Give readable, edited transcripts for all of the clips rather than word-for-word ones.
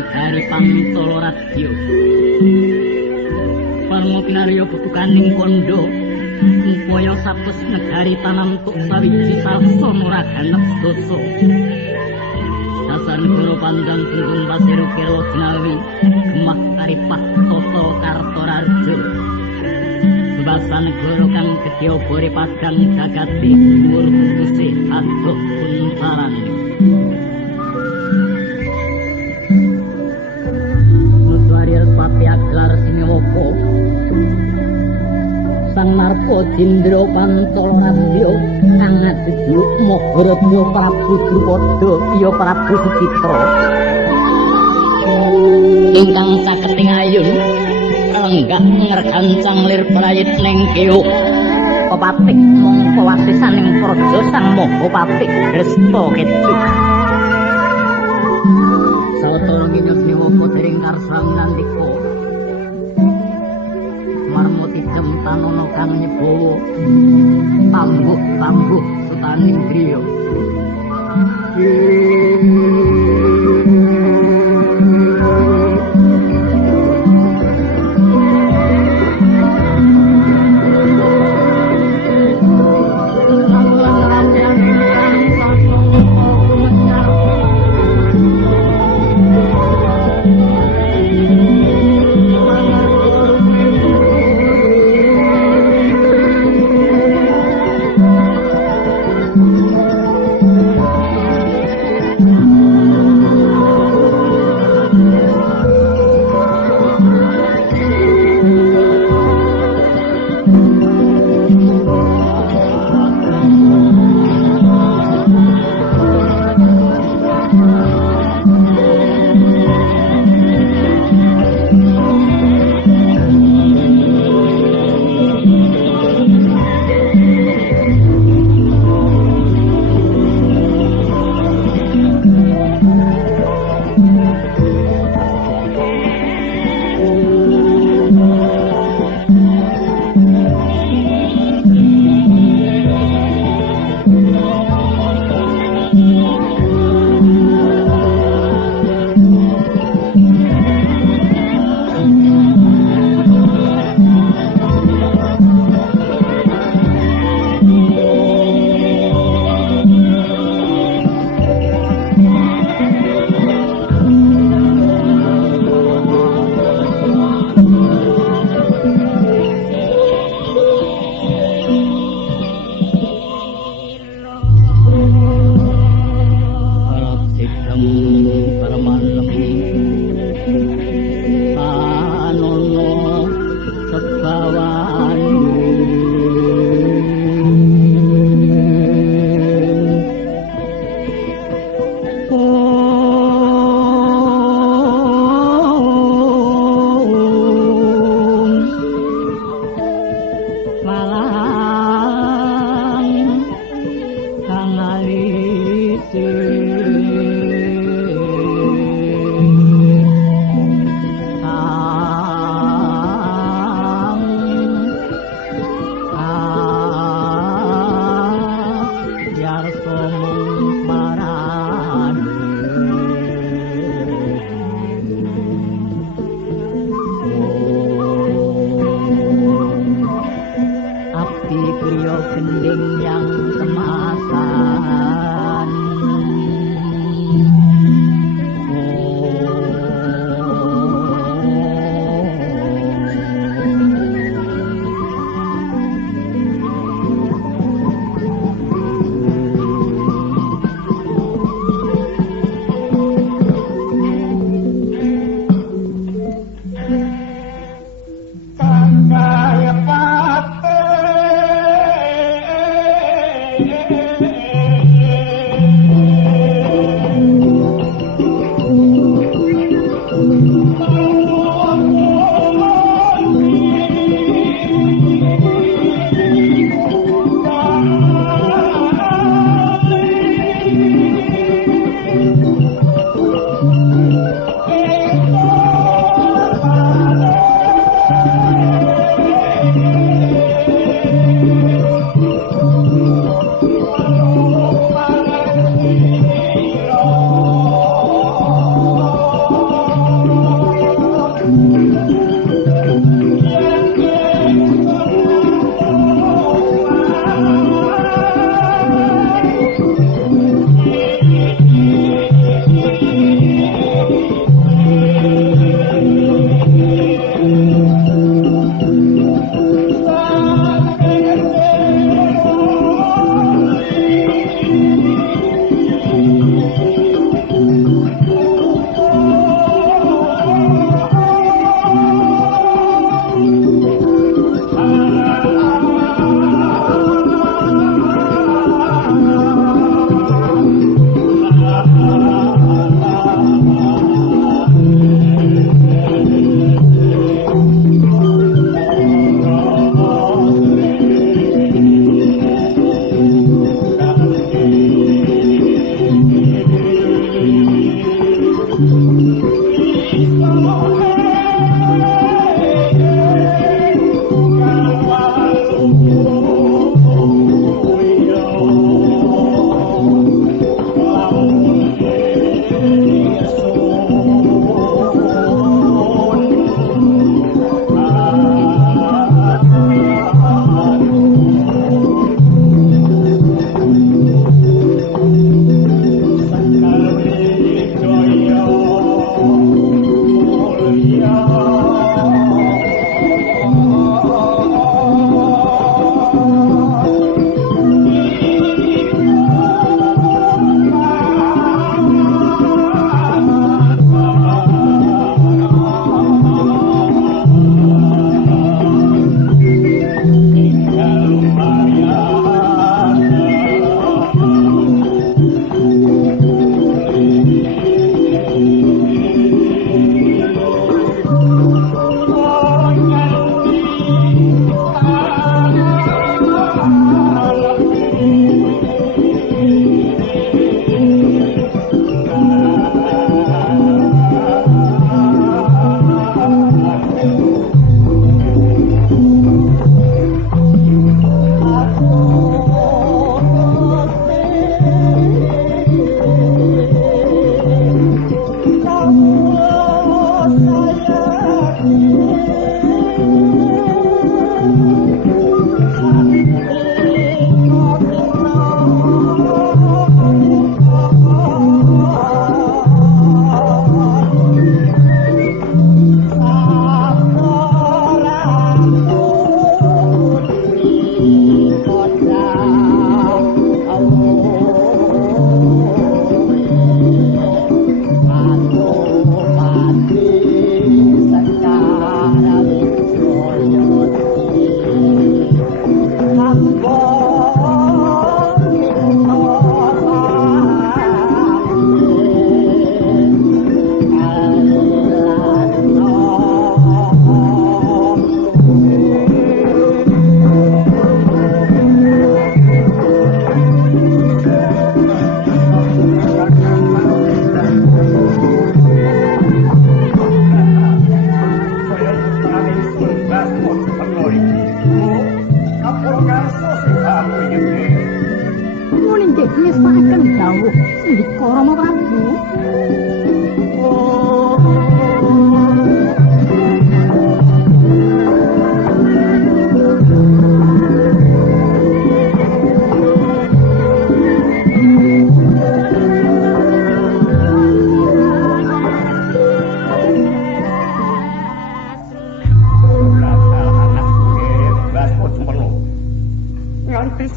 negari Pantala Radya. Pangopinarya bebukaning kondo upaya sapes negari tanamtuk sawiji sasa muraganep dosa. Dasar negara pandang tunggung pasir ukir jinawi gemah karipah toto Kartararja. Basa negara kang gedhe obore padang jagati dhuwur kutuse adoh puntaran. Nutwarir pati aglar sinewaka Sang Narpa Jindra Pantala Radya kang ngadhedhuk Maharadja Prabu Drupada iya Prabu Sucitra ingkang caketing ayun lenggah ngregancang lir prayit ning keuk pepatik mangka wasisaning praja Sang Mahapapik Dresta Ketu sawetara nginus niwapa dering karsang nandika marmoti jem tanono kang nyebawa tambuh sutaning griya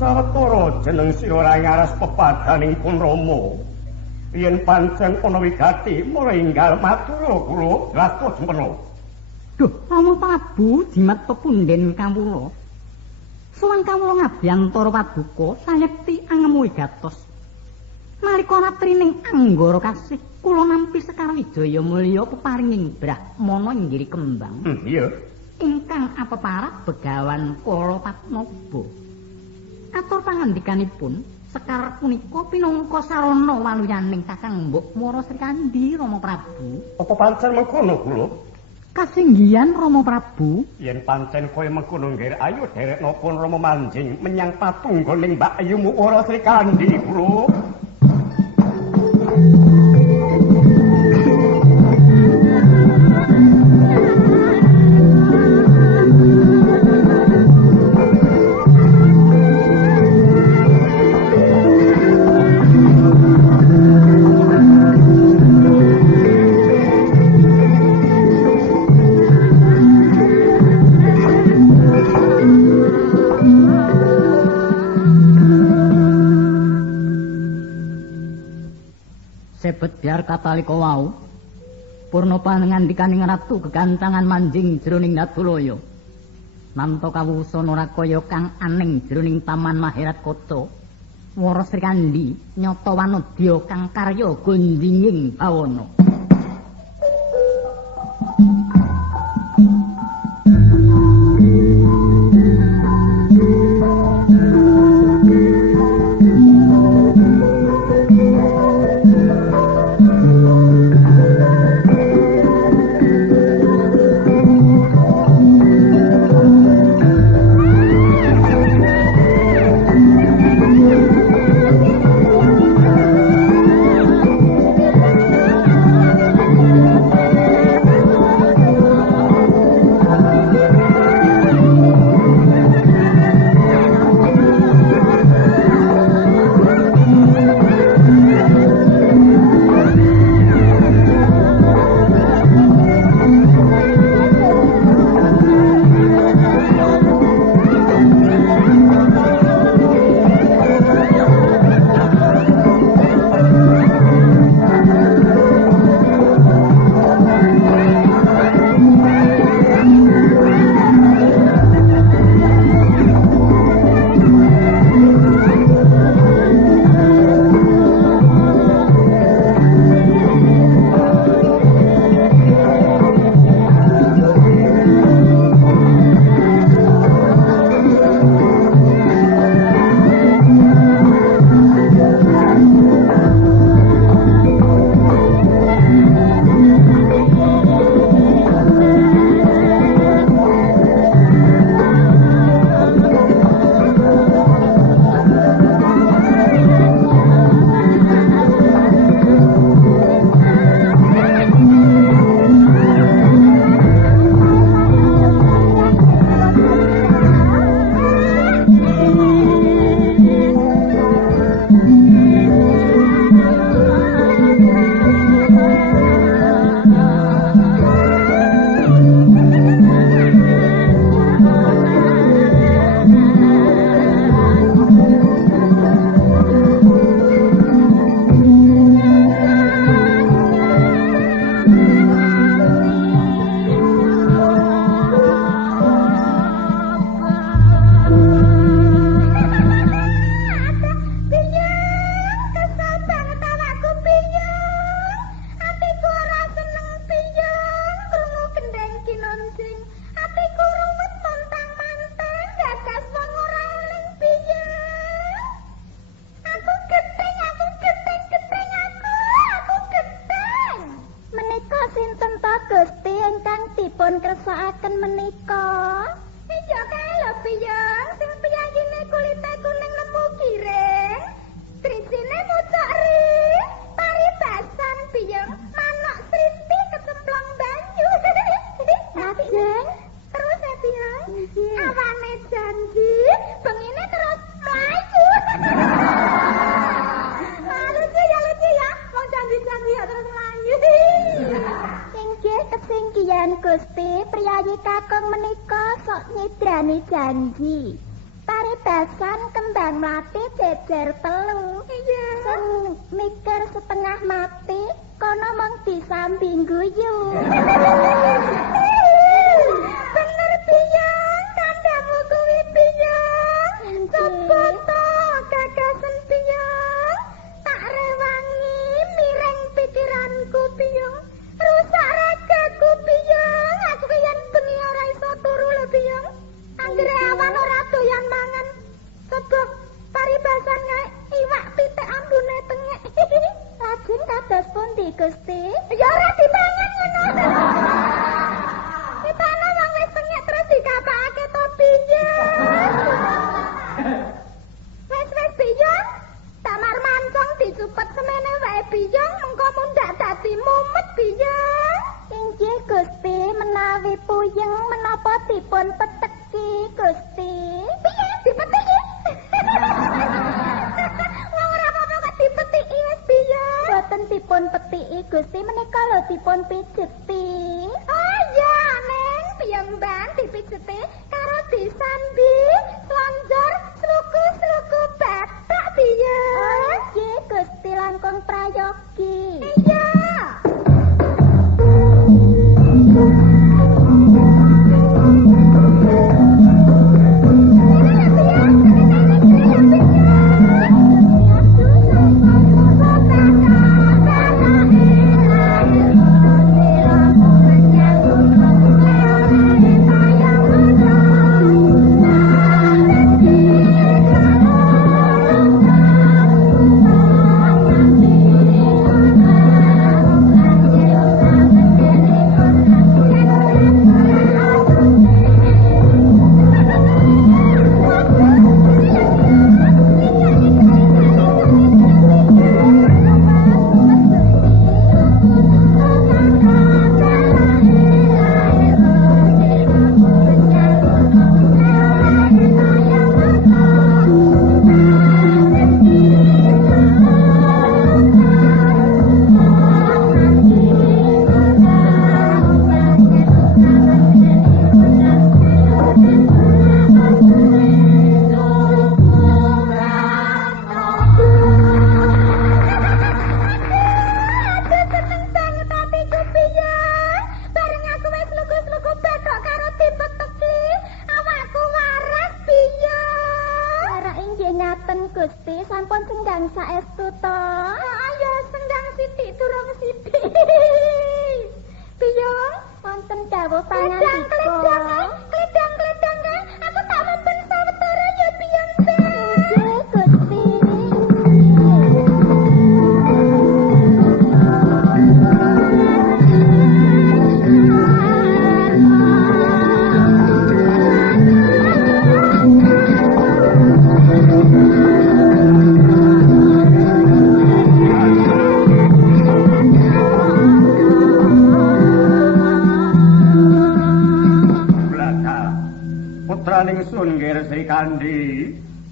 sawetara jeneng sira ora ngaras pepadaning pun Rama. Yen pancen ana wigati mulai enggal matur kula latos menoh. Duh, Rama Prabu jimat pepunden kawula. Suwan kawula ngabiyantara paduka sayekti angemu gatos. Nalika ratrining anggara kasih kula nampi Sekar Wijaya mulya peparinging Brahmana inggih kembang. Iya. Ingkang apeparab begawan Kala Patnaba. Atur pangandikanipun Sekar punika pinangka sarana waluyaning Kakang Mbok Mara Srikandi Rama Prabu. Apa pancen mengkono kula? Kasinggihan Rama Prabu. Yen pancen kowe mengkono nggih ayo derekno pun Rama manjing menyang patunggoning Mbak Ayumu Mara Srikandi kula. Sebet biar katalika wau purna panengandikaning ratu kegancangan manjing jroning Natulaya nampa kawusana rakaya kang aning jroning Taman Maherat Kota Wara Srikandi nyata wanodya kang karya gondinging bawana. dipun kersakaken menika. Iya kae lho piyang, sing piyayine kulite kuning lemu gireng, trijine mucuk ri, paribasan piyang, manuk sriti kecemplung banyu. Ajeng, terus ya piyang, awane janji, bengine terus mlayu. Lucu ya, wong janji-janji ya terus mlayu. Inggih kesinggihan Gusti, priyayi kakung menika sok nyidrani janji. Paribasan kembang mati jejer telu. Iya. Sing mikir setengah mati kono mung disambi guyu. Bener Biyong, kandamu kuwi Biyong. Coba to gagasan Biyong. Tak rewangi mireng pikiranku Biyong. Rusak ragaku Biyong. Aku yen bengi ora iso turu lho Biyong. Anggere awan ora doyan mangan. Coba paribasan kae iwak pitik ambune tengek. Lajeng kados pundi Gusti? Ya ora dipangan ngono. Dipana wong wis tengek terus dikapakake to Biyong. Wis Biyong. Tamar mancung dicupet semene wae Biyong, mengko mundak dadi mumet Biyong. Inggih Gusti, menawi puyeng menapa dipun peteki Gusti? Piye dipeteki? Wong ora apa-apa kok dipetiki wis Biyong. Boten dipun petiki Gusti, menika lho dipun pijeti. Oh iya, Neng, Biyong Mbang dipijeti karo disambi, slonjor, sluku-sluku batak Biyong. Oh nggih Gusti langkung prayogi. Iya.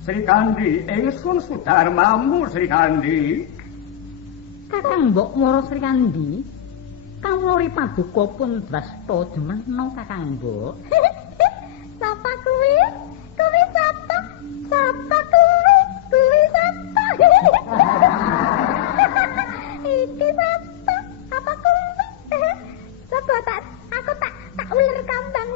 Sri Kandi, ingsun sudarmamu Sri Kandi. Kakang mbok moro Sri Kandi. Kawula paduka pun drasta jemeno Kakang mbok. Sapa kuwi? Kuwi sapa? Sapa kuwi? Kuwi sapa? Iki sapa? Apa kuwi? Coba aku tak ulir kambang.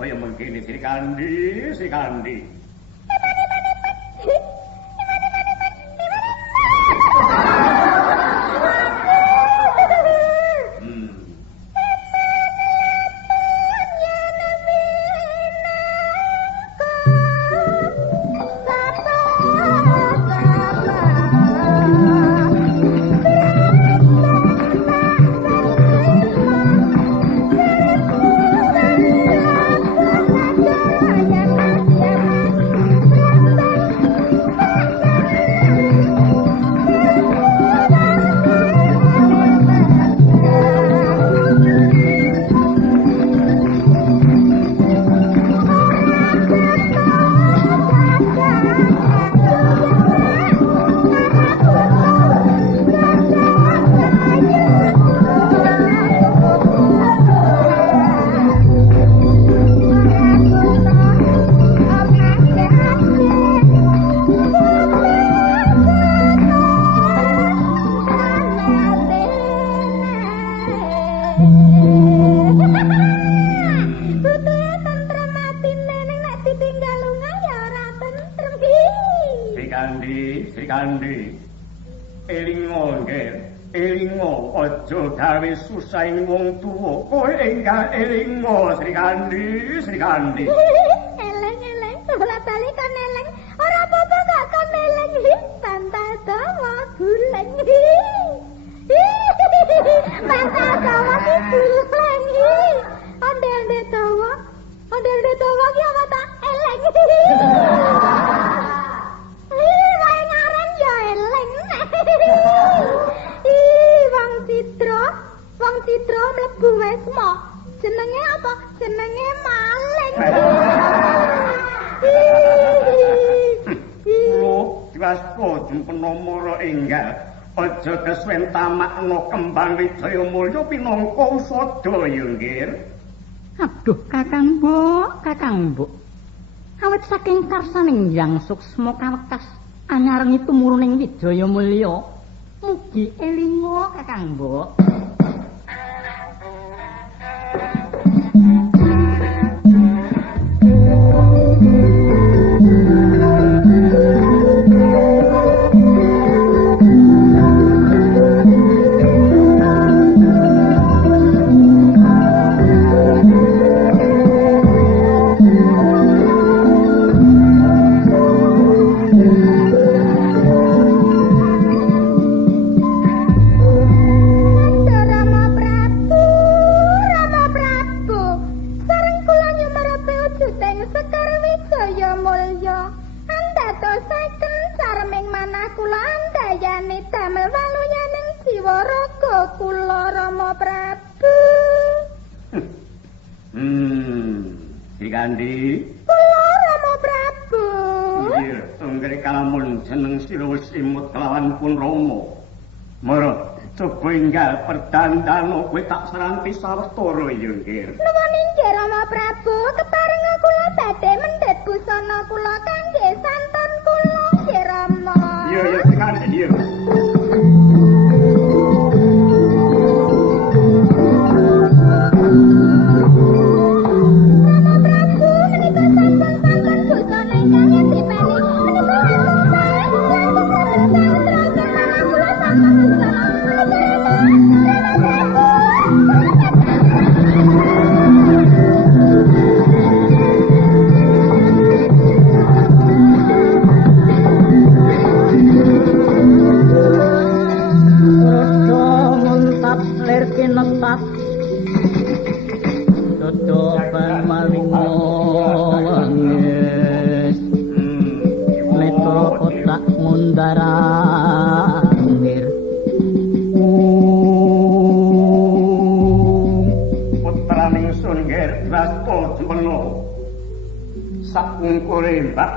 Kaya mengkini Sri Kandi. Sri Kandi. Elingo nggih, elingo aja gawe susah ing wong tuwa. Kowe enggal elingo Sri Kandi. Eleng, bola-bali kan eleng. Ora apa-apa kok kon eleng. Bantal dawa guleng. Bantal dawa ki guleng. Ondel-ondel dawa ki apa ta eleng. Wae ngaran ya eleng. Wong Citra mlebu Wesma. Jenenge apa? Jenenge maling. Lo diwaspo jumpena mara enggal. Aja kesuwen tamakno kembang Wijaya Mulya pinangka usadaya nggih. Aduh, Kakang Mbok. Awit saking karsaning Hyang Suksma kawekas anyareng itu muruning Wijaya Mulya. Mugi elinga Kakang Mbok. Kandi. Kula Rama Prabu. Iya, tunggere kalamun jeneng sira wis imut kelawan pun Rama. Mara coba enggal perdandana kowe tak seranti sawetara ya nggih. Nuwun inggih Rama Prabu, keparenga kula badhe mendhet busana kula kangge santon kula nggih Rama. Iya, Kandi, iya.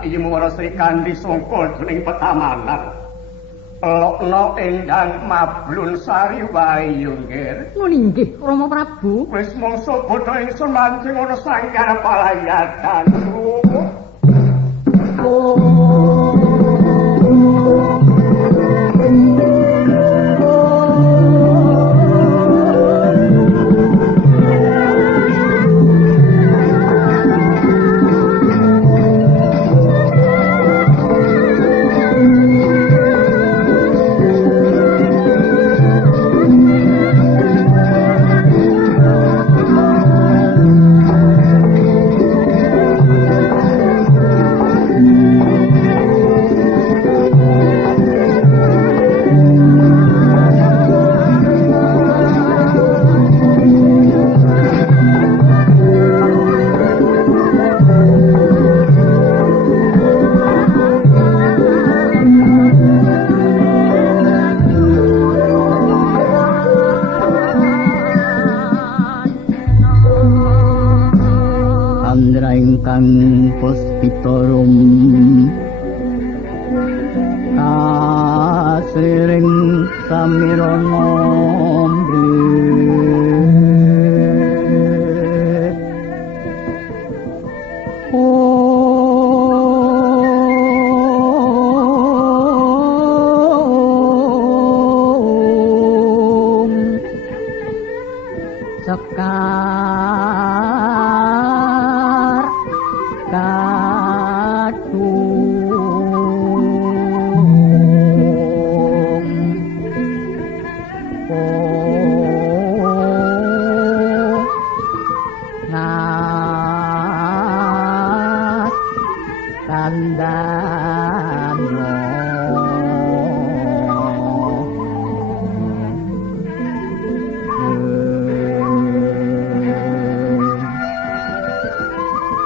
Iya Sri Kandi sangka dening petamanan. Lokno endang mablun sari wae yo nggih. Ngono inggih Rama Prabu. Wis mangsa bodho ingsun mancing ana sanggar palayatan.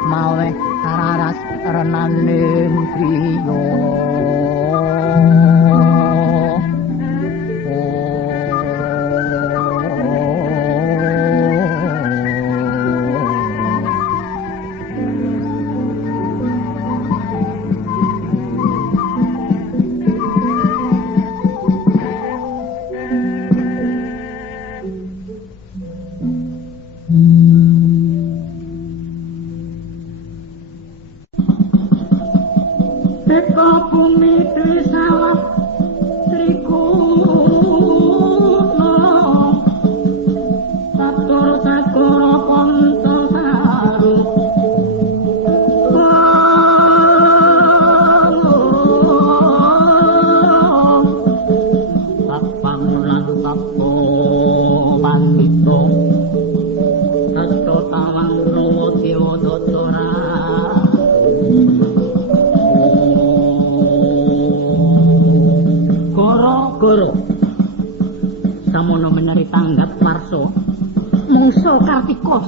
Mawe araras renaning priya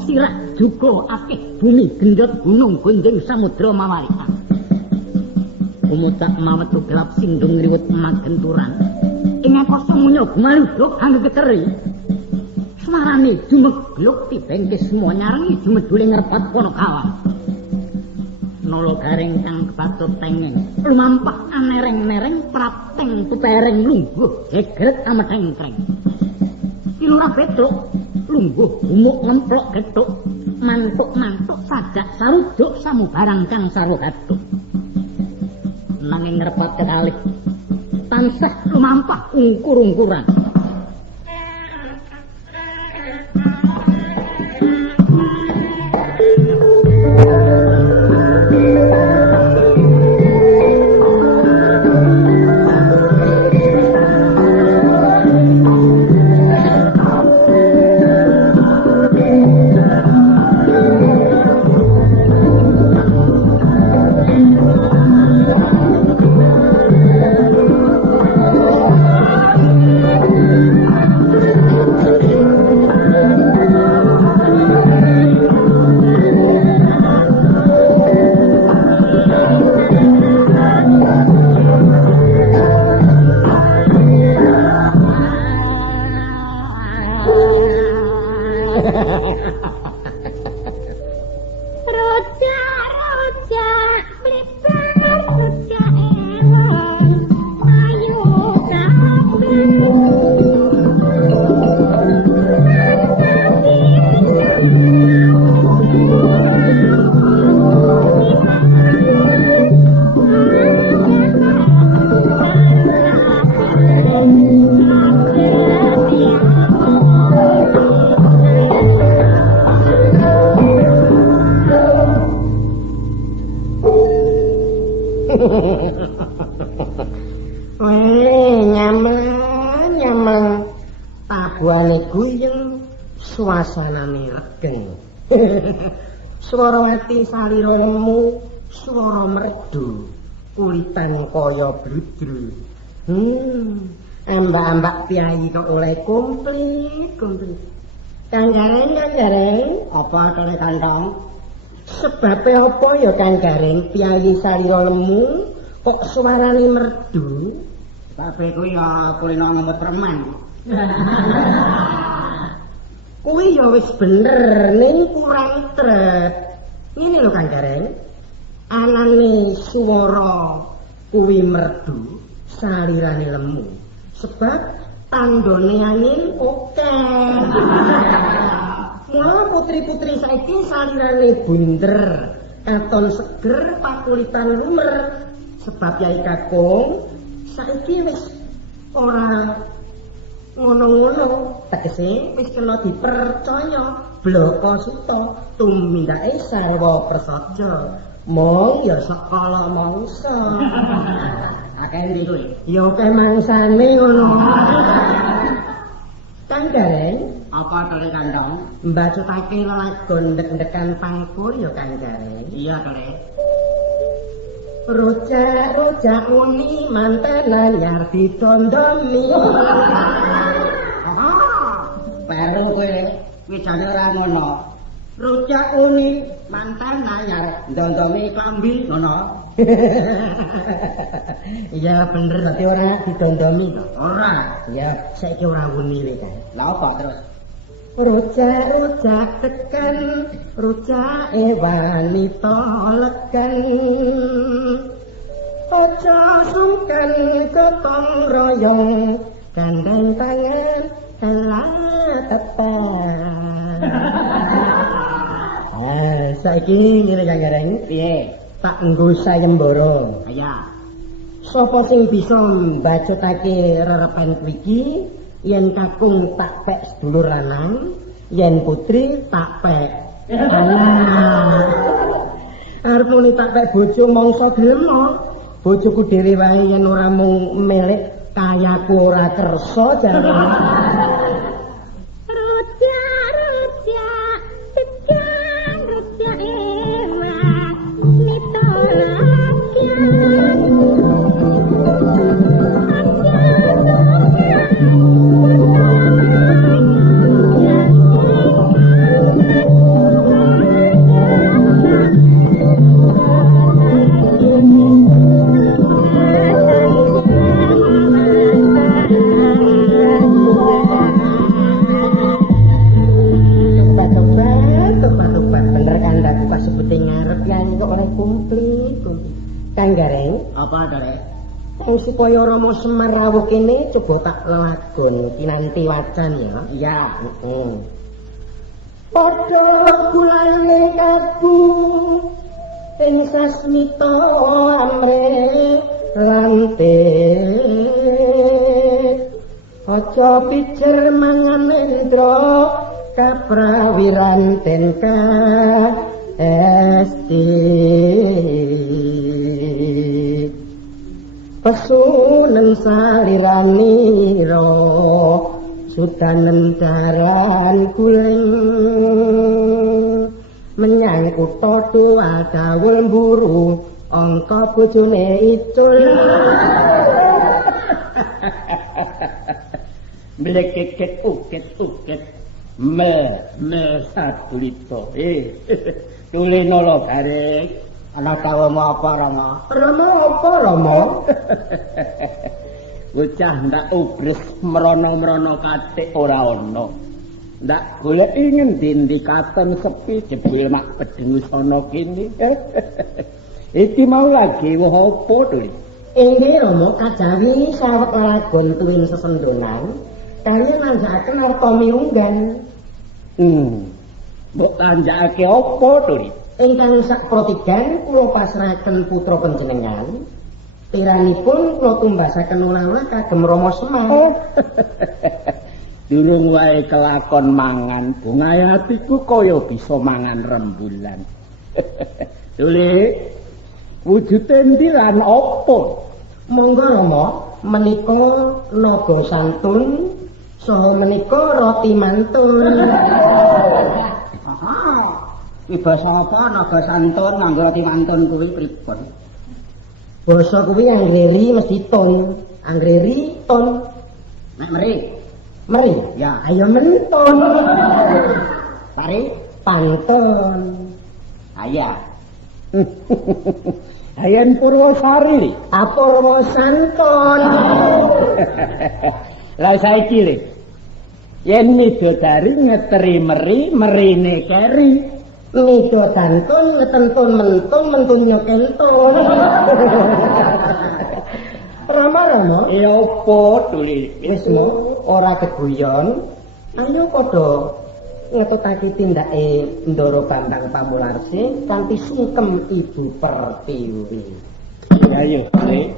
sirak juga akeh bumi gendut gunung gunjing samudra mawalikan umutak mawetu gelap sindung ngriwet magenturan ing koso munyo gumaluduk angge keteri suarane jumegluk tibengke semua nyarengi jumedule ngrepat kono kawah nolo garing kang kebatut tengeng lumampah anereng-nereng prateng tutereng lungguh gegret amedengkreng ilurah betuk lungguh umuk ngemplok getuk mantuk-mantuk sajak saruduk samubarang kang sarugatuk nanging ngrepat kekalih tansah lumampah ungkur-ungkuran Nyamang tabuhane guyeng suasanane regeng swara ati salira lemu swara merdu kulitan kaya bludru ambak-ambak piyayi kok oleh komplit Kang Gareng apa kene kantong sebabe apa ya Kang Gareng piyayi salira lemu kok suarane merdu tapi kuwi ya kulino ngemut reman kuwi ya wis bener ning kurang trep ngene lho Kang Gareng anane swara kuwi merdu salirane lemu sebab tanggane angin akeh mula putri-putri saiki salirane bunder katon seger pakulitan lumer sebab Yai Kakung saiki wis ora ngono-ngono tegese wis kena dipercaya bloko suta tumindake sarwa prasaja mong ya sekala mangsa akeh ndi kuwi ya akeh mangsane ngono Kang Gareng apa kare kandhong mbacutake lelagon ndek-ndekan pangkur ya Kang Gareng iya kare Rujak uni manten anyar didondomi. Baru kowe jane ora ngono. Rujak uni manten anyar didondomi klambi ngono. Iya bener dadi ora didondomi to. Ora. Ya saiki ora uni iki kae. Lah apa terus? Rujak tekan, rujak wanita leken. Aja sungkan gotong royong, gandeng tangan tepan. Saiki ngene Kang Gareng, piye? Tak nggo sayembara. Ya. Sapa sing bisa mbacutake rerepan iki? Yen kakung tak pek sedulur lanang, yen putri tak pek anak. Arep muni tak pek bojo mangsa gelem. Bojoku dhewe wae yen ora mung melek kayaku ora kersa jarane. Kang Gareng, apa to, Rek? Supaya Rama Semar rawuh kene coba tak lelagon kinanti wacan ya. Iya, heeh. Padha kulane kabu ing sasmita amre lante. Aja pijer mangan endra kaprawiranten ka esti. Pesunen saliraniro sudanen daran guling menyang kutha tuwa dawul mburu angka bojone icul. Mlekeket uket mel satulito. Tulino lo Gareng. Ana kawomu apa Rama? Rama apa Rama? Bocah ndak ubres merono-merono katik ora ana. Ndak golek ngendi-endi katon sepi jebul mak bedeng sono kene. Iki mau lagi apa to? Inggih Rama kajawi sawet lagon tuwin sesendonan kaliyan nanjakaken arta mirunggan. Mbok tanjakake apa to? Ingkang saprotigan kula pasrahaken putra panjenengan. Tiranipun kula tumbasaken ulah-ulah kagem Rama Semar. Durung wae kelakon mangan, bungayatiku kaya bisa mangan rembulan. Dule wujude endi lan apa? Monggo Rama, menika naga santun saha menika roti mantun. Iki basa apa naga santun nganggo roti mantun kuwi pripun? Basa kuwi angreri mesti ton, angreri ton. Nek meri, ya ayo menton. Pari pantun. Aya. Ayen Purwosari. Apurwa santun. Lah saiki le. Yen midodari ngeteri merine keri. Mido santun ngetentun mentun nyokentun. Rama. Ya apa tuli? Wis ora keguyon. Ayo padha ngetutake tindake Ndara Bambang Pamularsi kanthi sungkem Ibu Pertiwi. Ayo, Le.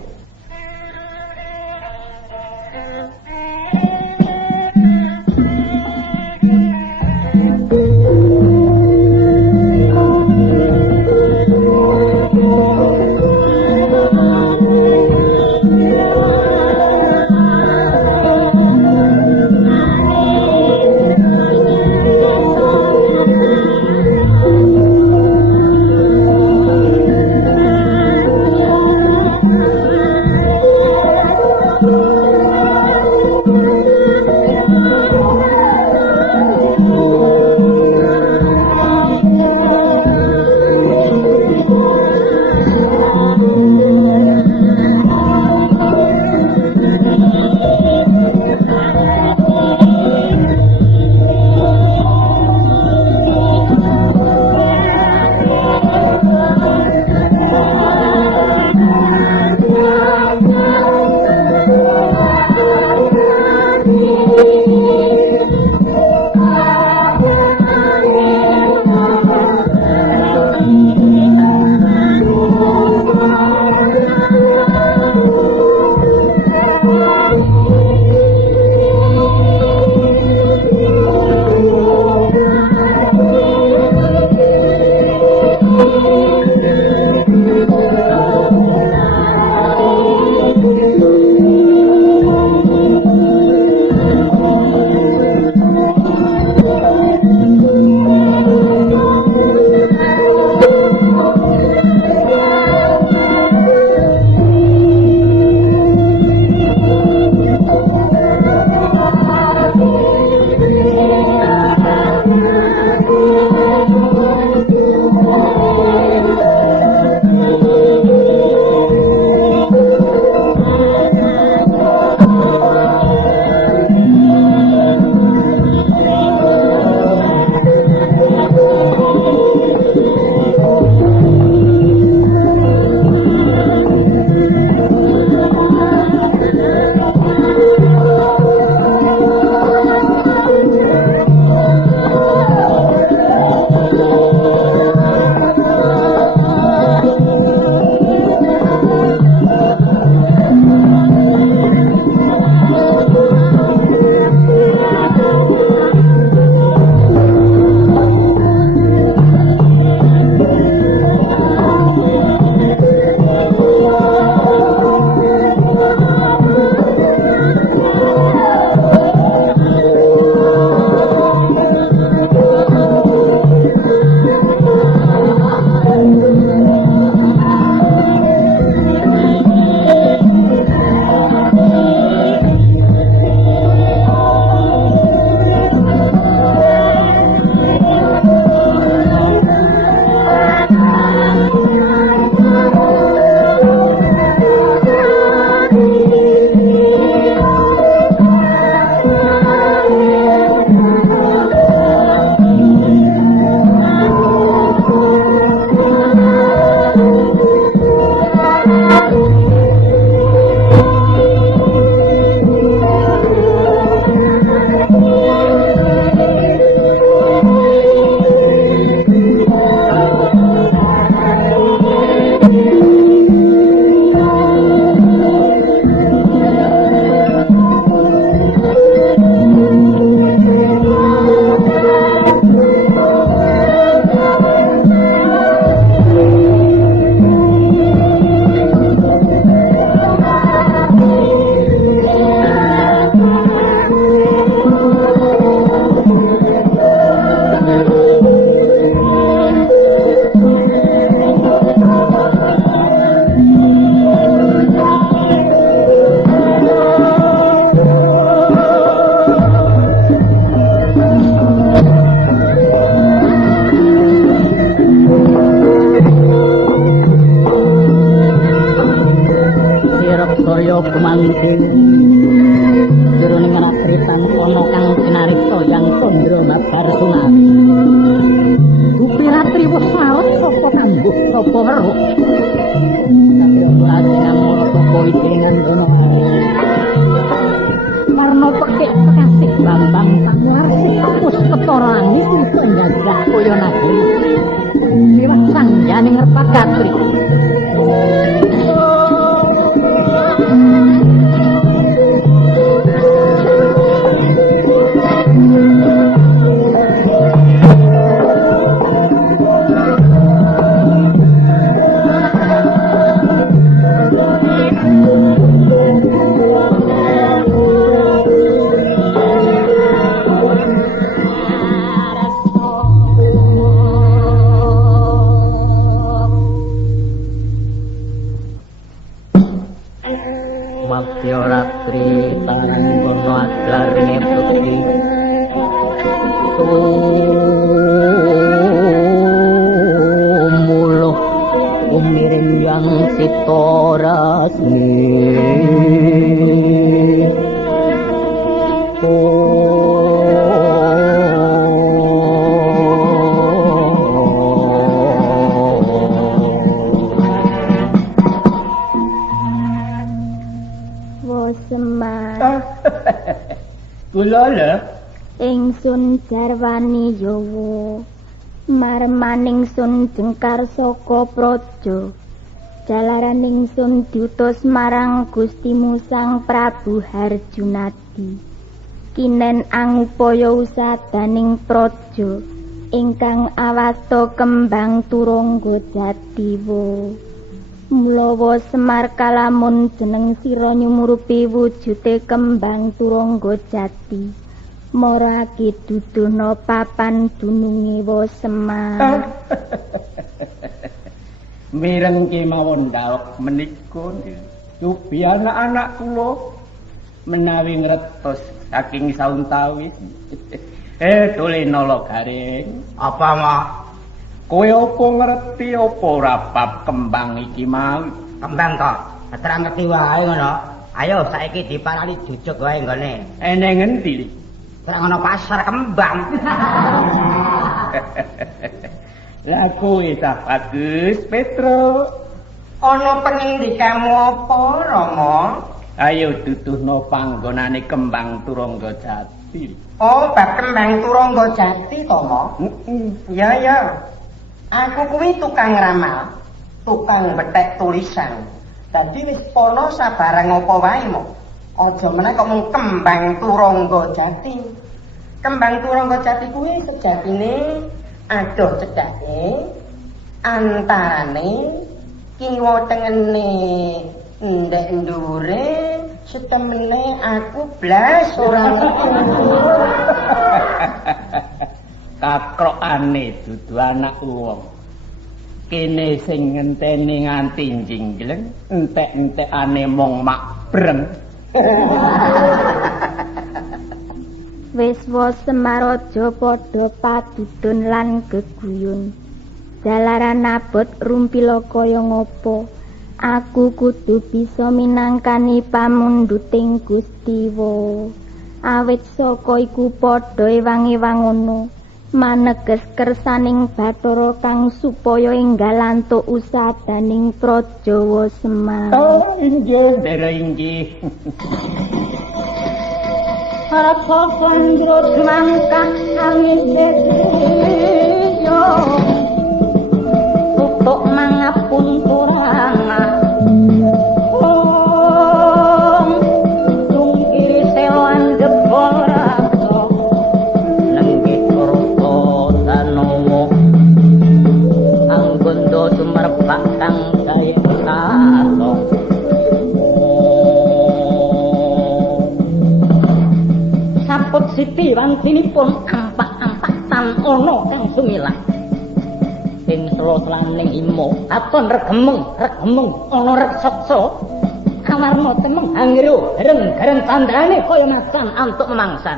Karya gumantung jroning ratritan ana kang cinarita yang candra mabar sunawi Dupiratri wis sawet sapa kambuh sapa weruh Satya Purajana Martaka wijengan kono Warna pekik kekasih Bambang Pangwarsi wis ketara angin iso njajah kaya nagari liwat sangjaning Ngerpagatri Ratri tarang kono adlarne putri muluh umirin yang sitorasmi Kula lho ingsun jarwani Yawa marmaning sun jengkar saka praja jalaran ingsun diutus marang Gustimu Sang Prabu Harjunadi kinen angupaya usadaning praja ingkang awasta kembang turangga Jatiwa Mulawa Semar kalamun jeneng sira nyumurupi wujute kembang turangga jati marake duduhna papan dununge wa Semar mireng kemawon dalek menika Yubi anak-anak kula menawi ngretos saking sauntawis dolena garing apa mak kowe apa ngerti apa ora bab kembang iki mau? Kembang to. Ora ngerti wae ngono. Ayo saiki diparani jujuk wae nggone. Eneng endi? Ora ngono pasar kembang. Lah kowe ta bagus Petro. Ana pengendikamu apa, Rama? Ayo duduhno panggonane kembang turangga jati. Oh, bab kembang turangga jati to, Mak? Iya, ya. Aku kuwi tukang ramal, tukang betek tulisan. Dadi wis pono sabarang apa wae, Mak. Aja meneh kok mung kembang turangga jati. Kembang turangga jati kuwi sejatine adoh cedhake antarane kiwa tengene ndek ndure setemene aku blas ora ngerti. Kakrokane dudu anak wong. Kene sing ngenteni nganti njinggleng, entek-entekane mong makbreng. Wis wa Semar aja padha padudun lan geguyun. Jalaran abot rumpila kaya ngopo. Aku kudu bisa minangkani pamunduting Gustiwa. Awit saka iku padha ewang-ewangono. Maneges kersaning Bathara kang supaya enggal antuk usadaning praja wa Semar. Oh, inggih, Dara inggih. Rasa kandro mangkah angin yo tutuk mangapun turana tungkiri sewan jebol raso nenggih korto tanomo anggondo sumerbak kang gaya sato saput siti wantinipun ampak-ampak tan ono kang sumilah sing sela-selaning imo aton regemeng ana reksaksa awarna temeng anggero gareng-gareng tandane kaya macan antuk memangsan.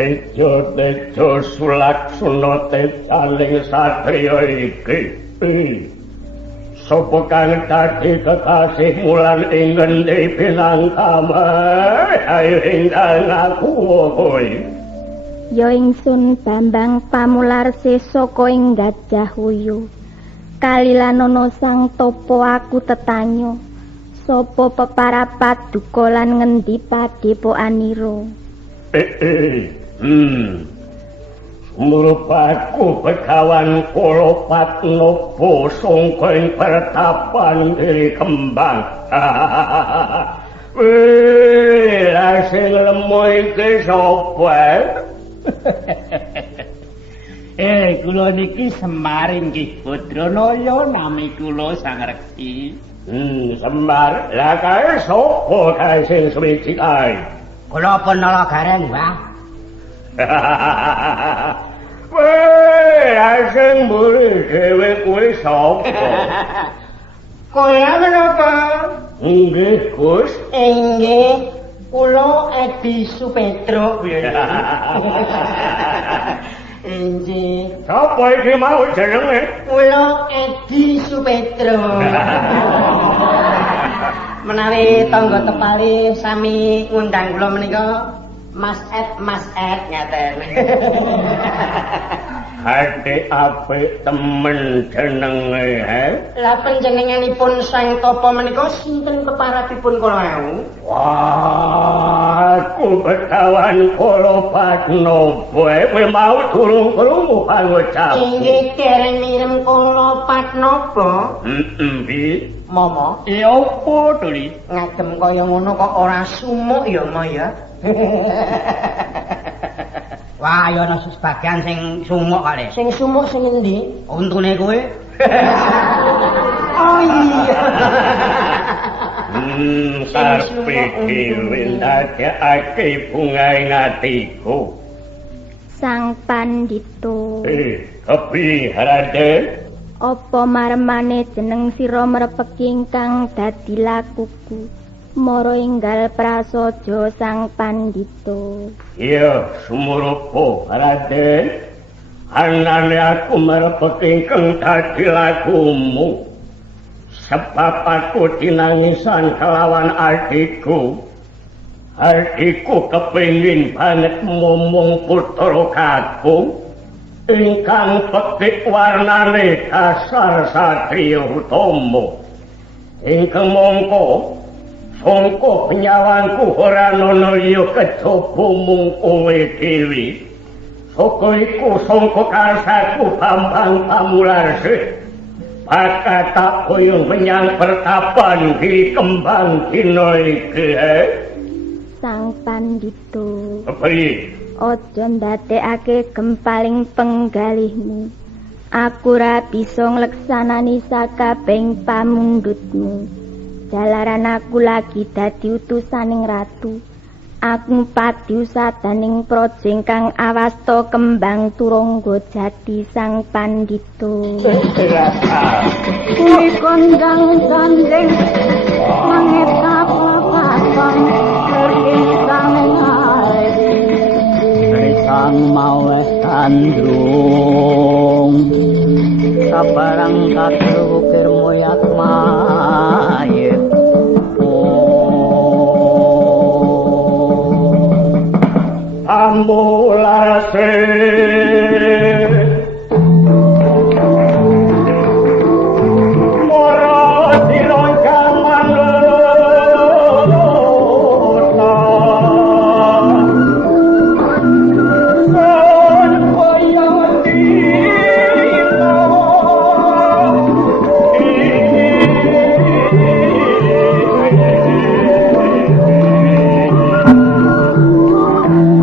Tejo sulaksana tecaning satriya iki. Sapa kang dadi kekasih mulan ing ngendi pinangkama ayo ingkang aku kowe. Ya ingsun Bambang Pamularse saka ing Gajah Wuyu. Kalilanana sang topo aku tetanyo. Sapa peparapat duka lan ngendi padepokanira. Murupaku Begawan Kalopatnopo sangka ing pertapan Giri Kembang. Lah sing lemu iki sapa? Kula niki Semar inggih Badranaya nami kula Sang Rekti. Semar. Lah kae sapa kae sing suwiji kae? Kula Penala Gareng, Mbah. Weh, asing mburi dhewe kuwi sapa? Kula menapa? Nggih, Gus. Inggih, kula Edi Supetro. Inggih. Sapa iki mau jenenge? Kula Edi Supetro. Menawi tangga tepali sami ngundang kula menika Mas Ed ngaten. Hati apik temen jenenge, Lah panjenenganipun Sang Tapa menika sinten peparatipun kula wau? Wah, aku Begawan Kalopatnopo. Kowe mau durung krungu pangucap. Inggih dereng mirem Kalopatnopo. Bi. Momo, Ya apa to, Li? ngagem kaya ngono kok ora sumuk ya, Ma ya. Wah, ya ana sebagian sing sumuk kali. Sing sumuk sing endi? Untune kowe. Oh iya. Sarpe dhewe ndadekake bungaing atiku. Sang Pandito. Kepiye Raden? Apa maremane jeneng sira mrepeki ingkang dadi lakuku? Mara enggal prasaja Sang Pandito. Iya, sumurupa Raden. Anane aku mrepeki ingkang dadi lakumu. Sebab aku dinangisan kelawan adikku. Adikku kepengin banget momong putra kakung. Ingkang petik warnane dasar satriya utama. Ingkang mongko sangka penyawanku ora ana liya kejaba mung kowe dhewe. Saka iku sangka karsaku Bambang Pamularse bakal tak boyong menyang pertapan Giri Kembang dina iki. Sang Pandito. Kepiye? Aja ndadekake gempaling penggalihmu. Aku ra bisa ngleksanani sakabehing pamundhutmu. Jalaran aku lagi dadi utusaning ratu. Aku pati usadaning praja ingkang awasta kembang turangga jati Sang Pandito. Kuwi kondang sanding mangeta papan terkisang Sang maweh kandrung sabarang katrukir moyak maye Pamularse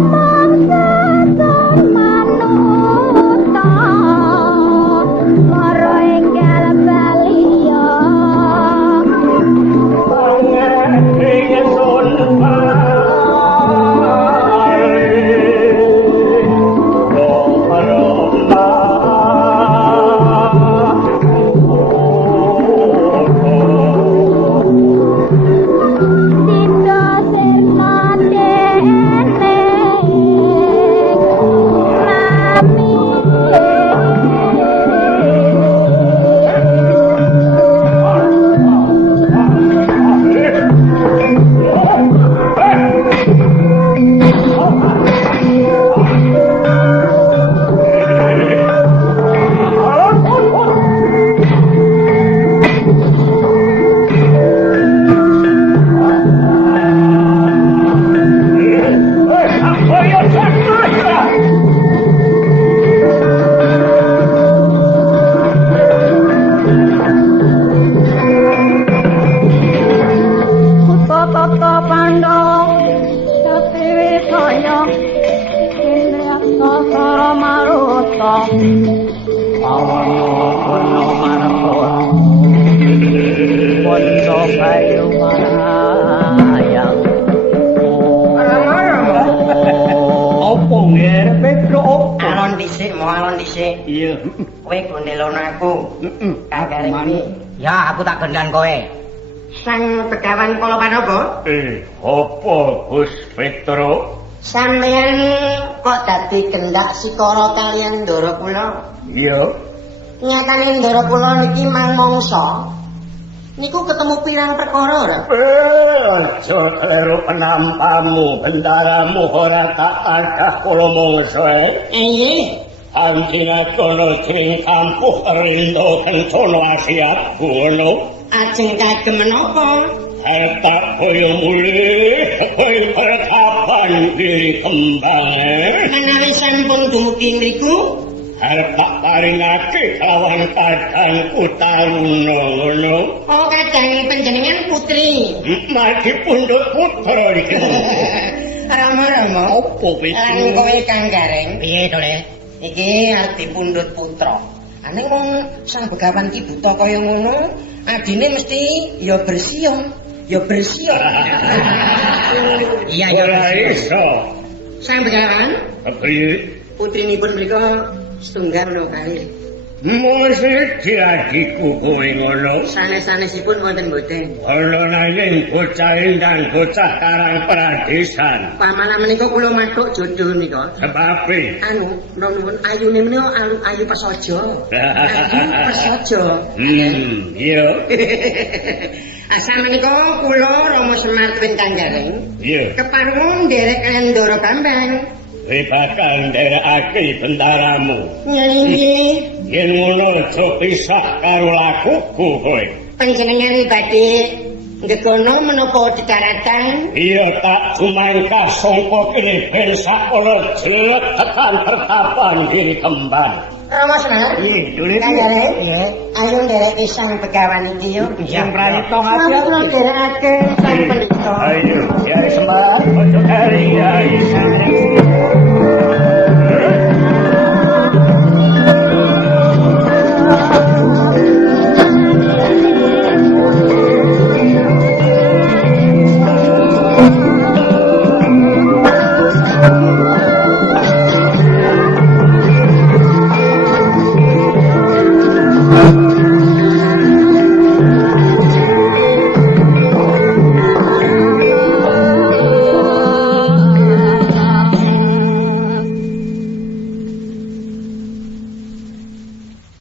Mangsa kaya Indriya sasara maruta Awana kono marko Pondo bayu marayang Opo nggih Pedro opo Alon dhisik Iya. kowe gondelono aku kagare iki Ya, aku tak gendhan kowe. sang Begawan Kala Panapa Apa Gus Petro? sampeyan kok dadi gendak sikara kaliyan ndara kula Iya. nyatane ndara kula niki mang mangsa niku ketemu pirang perkara ora Aja kleru penampamu, bendaramu ora tak kathah kula mangsa. nggih Anjina kono jeng kampuh rindo kencana wasiat ngono. ajeng kagem menapa Harta koyo mulih, koyo perkapan diri kembang. menawi sampun dumugi mriku Harta paringake kawan kadangku taruna ngono. oh kadang panjenengan putri Mati pundhut putra iki. Rama-rama Opo wis? lan kowe Kang Gareng Piye to, Le? iki arep dipundhut putra ane wong sang Begawan ki buta kaya ngono adine mesti ya bersih ya bersih Iya, ya. Ora iso. sang Begawan Kepriye? putrinipun mriku setunggal no kali Mosok diadiku kowe ngono. sanes-sanesipun wonten mboten Ana nanging bocah endang bocah karang pradesan. pamana menika kula mathuk jodoh nika Sebabe anu nuwun ayune menika ayu pesojo pesojo iya. asal menika kula Rama Semar Twin Kang Gareng Iya. kepareng nderek Ndara Bambang Kowe bakal nderekake bendaramu. nggih Yen ngono aja pisah karo lakuku kowe. panjenengan badhe ngegono menapa didaratan Iya tak cumangka sangka kene ben sakala jelek tekan pertapan diri kembang. Rama Semar Iya, Kang Gareng ayo nderek sang Begawan iki yo Sing kula nderekake sang pendhita Ayo, ya Semar, ojo